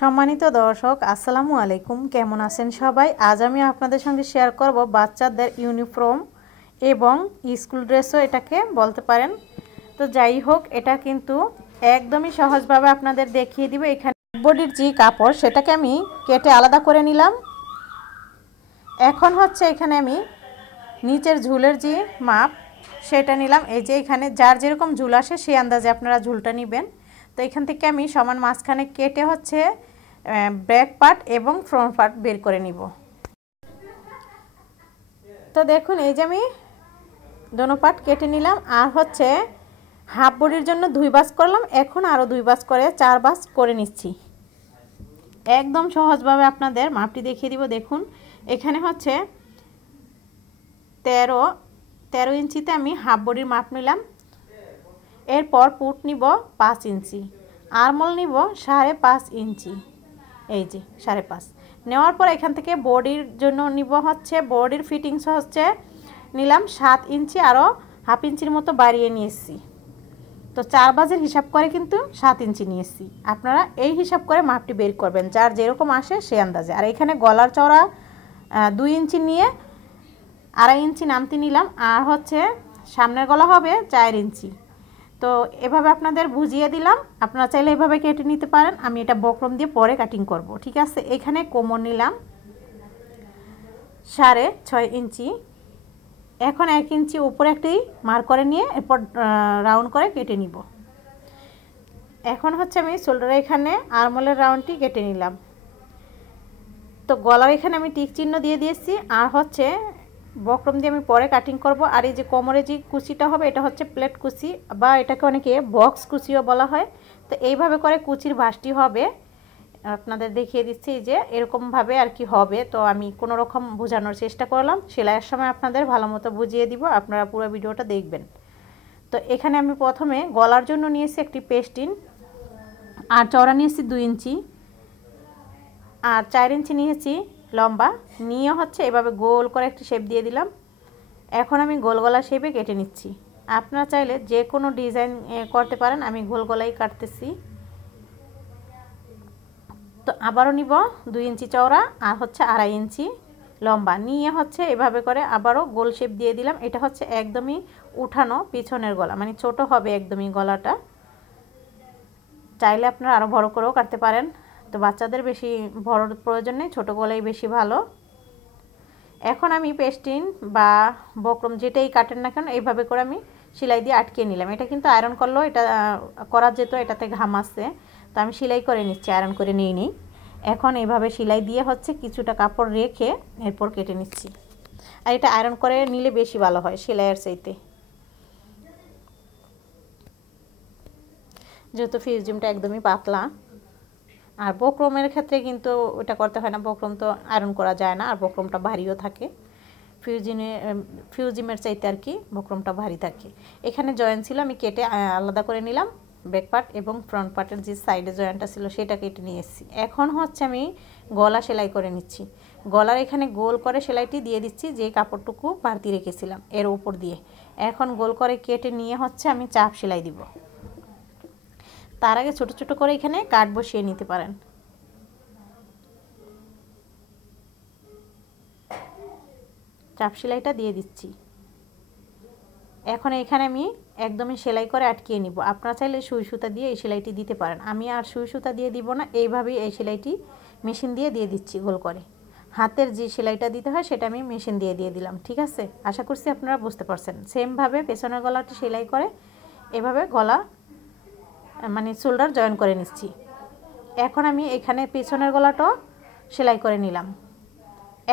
সম্মানিত দর্শক আসসালামু আলাইকুম, কেমন আছেন সবাই। আজ আমি আপনাদের সঙ্গে শেয়ার করব বাচ্চাদের ইউনিফর্ম এবং স্কুল ড্রেসও এটাকে বলতে পারেন। তো যাই হোক, এটা কিন্তু একদমই সহজভাবে আপনাদের দেখিয়ে দিব। এখানে বডির যে কাপড় সেটাকে আমি কেটে আলাদা করে নিলাম। এখন হচ্ছে এখানে আমি নিচের ঝুলের যে মাপ সেটা নিলাম। এই যে এখানে যার যেরকম ঝুল আসে সেই আন্দাজে আপনারা ঝুলটা নেবেন। তো এখান থেকে আমি সমান মাঝখানে কেটে হচ্ছে ব্যাক পার্ট এবং ফ্রন্ট পার্ট বের করে নিব। তো দেখুন, এই যে আমি দোনো পার্ট কেটে নিলাম। আর হচ্ছে হাফ বডির জন্য 2 ভাঁজ করলাম, এখন আরও 2 ভাঁজ করে 4 ভাঁজ করে নিচ্ছি। একদম সহজভাবে আপনাদের মাপটি দেখিয়ে দিব। দেখুন, এখানে হচ্ছে 13 ইঞ্চিতে আমি হাফ বডির মাপ নিলাম। এরপর পুট নিব 5 ইঞ্চি, আর্মল নিব 5.5 ইঞ্চি। এই যে 5.5 নেওয়ার পর এখান থেকে বডির জন্য নিব হচ্ছে বডির ফিটিংস হচ্ছে নিলাম 7 ইঞ্চি, আরও হাফ ইঞ্চির মতো বাড়িয়ে নিয়েছি। তো 4 ভাঁজের হিসাব করে কিন্তু 7 ইঞ্চি নিয়েছি। আপনারা এই হিসাব করে মাপটি বের করবেন, যার যেরকম আসে সে আন্দাজে। আর এখানে গলার চওড়া 2 ইঞ্চি নিয়ে 2.5 ইঞ্চি নামতে নিলাম। আর হচ্ছে সামনের গলা হবে 4 ইঞ্চি। তো এভাবে আপনাদের বুঝিয়ে দিলাম, আপনারা চাইলে এভাবে কেটে নিতে পারেন। আমি এটা বক্রম দিয়ে পরে কাটিং করব, ঠিক আছে। এখানে কোমর নিলাম 6.5 ইঞ্চি। এখন 1 ইঞ্চি উপরে একটি মার্ক করে নিয়ে এরপর রাউন্ড করে কেটে নিব। এখন হচ্ছে আমি শোল্ডারে এখানে আর্মলের রাউন্ডটি কেটে নিলাম। তো গলার এখানে আমি টিক চিহ্ন দিয়ে দিয়েছি। আর হচ্ছে বক্রম দিয়ে আমি পরে কাটিং করব। আর এই যে কোমরে যে কুচিটা হবে এটা হচ্ছে প্লেট কুচি, বা এটাকে অনেকে বক্স কুচিও বলা হয়। তো এইভাবে করে কুচির ভাঁজটি হবে, আপনাদের দেখিয়ে দিচ্ছি যে এরকমভাবে আর কি হবে। তো আমি কোনো রকম বোঝানোর চেষ্টা করলাম, সেলাইয়ের সময় আপনাদের ভালো মতো বুঝিয়ে দিব, আপনারা পুরো ভিডিওটা দেখবেন। তো এখানে আমি প্রথমে গলার জন্য নিয়েছি একটি পেস্টিন, আর চওড়া নিয়েছি 2 ইঞ্চি, আর 4 ইঞ্চি নিয়েছি লম্বা নিয়ে হচ্ছে এভাবে গোল করে একটি শেপ দিয়ে দিলাম। এখন আমি গোল গলা শেপে কেটে নিচ্ছি। আপনারা চাইলে যে কোনো ডিজাইন করতে পারেন, আমি গোল গলাই কাটতেছি। তো আবারও নিব 2 ইঞ্চি চওড়া আর হচ্ছে 2.5 ইঞ্চি লম্বা নিয়ে হচ্ছে এভাবে করে আবারও গোল শেপ দিয়ে দিলাম। এটা হচ্ছে একদমই উঠানো পিছনের গলা, মানে ছোট হবে একদমই গলাটা। চাইলে আপনারা আরও বড় করেও কাটতে পারেন। তো বাচ্চাদের বেশি বড় প্রয়োজন নেই, ছোটো গলাই বেশি ভালো। এখন আমি পেস্টিন বা বক্রম যেটাই কাটেন না কেন এইভাবে করে আমি সেলাই দিয়ে আটকে নিলাম। এটা কিন্তু আয়রন করলেও এটা করা যেত, এটাতে ঘাম আসছে। তো আমি সেলাই করে নিচ্ছি, আয়রন করে নিই নি। এখন এইভাবে সেলাই দিয়ে হচ্ছে কিছুটা কাপড় রেখে এরপর কেটে নিচ্ছি। আর এটা আয়রন করে নিলে বেশি ভালো হয় সেলাইয়ের চাইতে, যেহেতু ফিউজিমটা একদমই পাতলা। আর বক্রমের ক্ষেত্রে কিন্তু ওটা করতে হয় না, বক্রম তো আয়রন করা যায় না, আর বক্রমটা ভারীও থাকে। ফিউজিমের চাইতে আর কি বক্রমটা ভারী থাকে। এখানে জয়েন্ট ছিল, আমি কেটে আলাদা করে নিলাম। ব্যাক পার্ট এবং ফ্রন্ট পার্টের যে সাইডে জয়েন্টটা ছিল সেটা কেটে নিয়ে এসেছি। এখন হচ্ছে আমি গলা সেলাই করে নিচ্ছি। গলার এখানে গোল করে সেলাইটি দিয়ে দিচ্ছি, যে কাপড়টুকু বাড়তি রেখেছিলাম এর উপর দিয়ে। এখন গোল করে কেটে নিয়ে হচ্ছে আমি চাপ সেলাই দিব। তার আগে ছোট ছোট করে এখানে কাট বসিয়ে নিতে পারেন। চাপ সেলাইটা দিয়ে দিচ্ছি। এখন এখানে আমি একদমই সেলাই করে আটকিয়ে নিব। আপনারা চাইলে সুই সুতা দিয়ে এই সেলাইটি দিতে পারেন, আমি আর সুই সুতা দিয়ে দিব না। এইভাবেই এই সেলাইটি মেশিন দিয়ে দিচ্ছি গোল করে। হাতের যে সেলাইটা দিতে হয় সেটা আমি মেশিন দিয়ে দিলাম, ঠিক আছে। আশা করছি আপনারা বুঝতে পারছেন। সেমভাবে পেছনের গলাটি সেলাই করে এভাবে গলা মানে শোল্ডার জয়েন করে নিচ্ছি। এখন আমি এখানে পেছনের গলাটাও সেলাই করে নিলাম।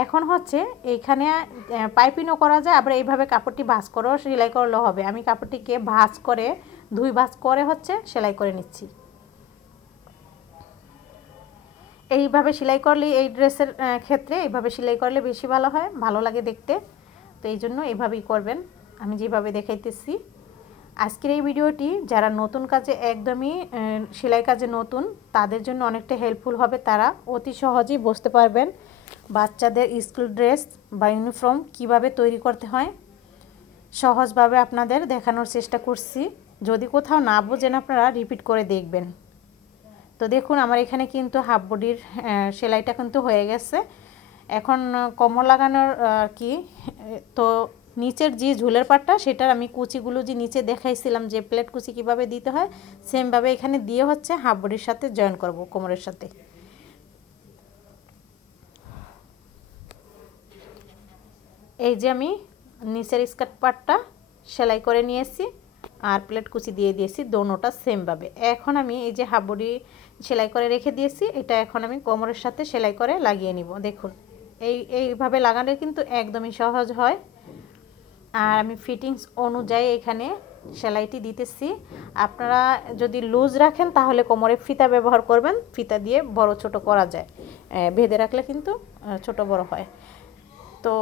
এখন হচ্ছে এইখানে পাইপিংও করা যায়, আবার এইভাবে কাপড়টি ভাঁজ করেও সেলাই করলেও হবে। আমি কাপড়টিকে ভাঁজ করে 2 ভাঁজ করে হচ্ছে সেলাই করে নিচ্ছি। এইভাবে সেলাই করলে এই ড্রেসের ক্ষেত্রে এইভাবে সেলাই করলে বেশি ভালো হয়, ভালো লাগে দেখতে। তো এই জন্য এইভাবেই করবেন, আমি যেভাবে দেখাইতেছি। আজকের এই ভিডিওটি যারা নতুন কাজে একদমই সেলাই কাজে নতুন তাদের জন্য অনেকটা হেল্পফুল হবে। তারা অতি সহজেই বুঝতে পারবেন বাচ্চাদের স্কুল ড্রেস বা ইউনিফর্ম কিভাবে তৈরি করতে হয়। সহজভাবে আপনাদের দেখানোর চেষ্টা করছি। যদি কোথাও না বোঝেন আপনারা রিপিট করে দেখবেন। তো দেখুন আমার এখানে কিন্তু হাফ বডির সেলাইটা কিন্তু হয়ে গেছে। এখন কোমর লাগানোর কি, তো নিচের যে ঝুলের পাটটা সেটার আমি কুচিগুলো যে নিচে দেখাইছিলাম যে প্লেট কুচি কিভাবে দিতে হয়, সেমভাবে এখানে দিয়ে হচ্ছে হাফ বডির সাথে জয়েন করব কোমরের সাথে। এই যে আমি নিচের স্কার্ট পাটটা সেলাই করে নিয়েছি আর প্লেট কুচি দিয়ে দিয়েছি দোনোটা সেমভাবে। এখন আমি এই যে হাফ বডি সেলাই করে রেখে দিয়েছি, এটা এখন আমি কোমরের সাথে সেলাই করে লাগিয়ে নিব। দেখুন এইভাবে লাগালে কিন্তু একদমই সহজ হয়। আর আমি ফিটিংস অনুযায়ী এখানে সেলাইটি দিতেছি। আপনারা যদি লুজ রাখেন তাহলে কোমরে ফিতা ব্যবহার করবেন, ফিতা দিয়ে বড় ছোট করা যায়, বেঁধে রাখলে কিন্তু ছোট বড় হয়। তো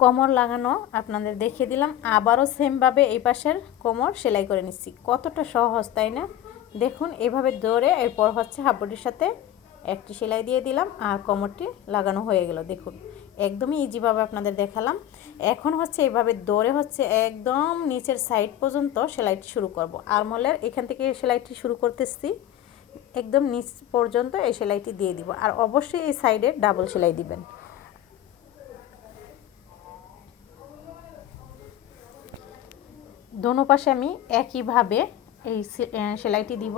কোমর লাগানো আপনাদের দেখিয়ে দিলাম, আবারও সেমভাবে এই পাশের কোমর সেলাই করে নিচ্ছি। কতটা সহজ তাই না? দেখুন এভাবে ধরে এরপর হচ্ছে হাফ বডির সাথে একটি সেলাই দিয়ে দিলাম আর কোমরটি লাগানো হয়ে গেল। দেখুন একদমই ইজিভাবে আপনাদের দেখালাম। এখন হচ্ছে এইভাবে ধরে হচ্ছে একদম নিচের সাইড পর্যন্ত সেলাইটি শুরু করব। আরমোলের এখান থেকে সেলাইটি শুরু করতেছি, একদম নিচ পর্যন্ত এই সেলাইটি দিয়ে দিব। আর অবশ্যই এই সাইডে ডাবল সেলাই দিবেন। দোনো পাশে আমি একইভাবে এই সেলাইটি দিব।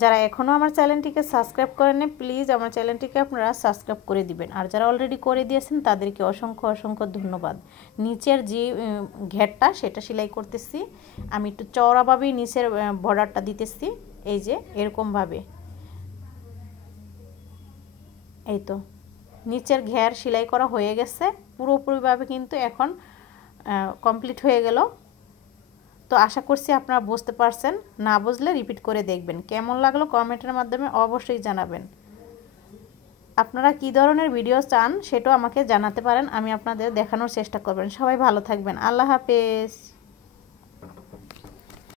যারা এখনও আমার চ্যানেলটিকে সাবস্ক্রাইব করেননি প্লিজ আমার চ্যানেলটিকে আপনারা সাবস্ক্রাইব করে দিবেন, আর যারা অলরেডি করে দিয়েছেন তাদেরকে অসংখ্য অসংখ্য ধন্যবাদ। নিচের যে ঘেরটা সেটা সেলাই করতেছি আমি, একটু চওড়াভাবেই নিচের বর্ডারটা দিতেছি। এই যে এরকমভাবে, এই তো নিচের ঘের সেলাই করা হয়ে গেছে পুরোপুরিভাবে, কিন্তু এখন কমপ্লিট হয়ে গেল। তো আশা করছি আপনারা বুঝতে পারছেন, না বুঝলে রিপিট করে দেখবেন। কেমন লাগলো কমেন্টের মাধ্যমে অবশ্যই জানাবেন। আপনারা কী ধরনের ভিডিও চান সেটাও আমাকে জানাতে পারেন, আমি আপনাদের দেখানোর চেষ্টা করবেন। সবাই ভালো থাকবেন, আল্লাহ হাফেজ।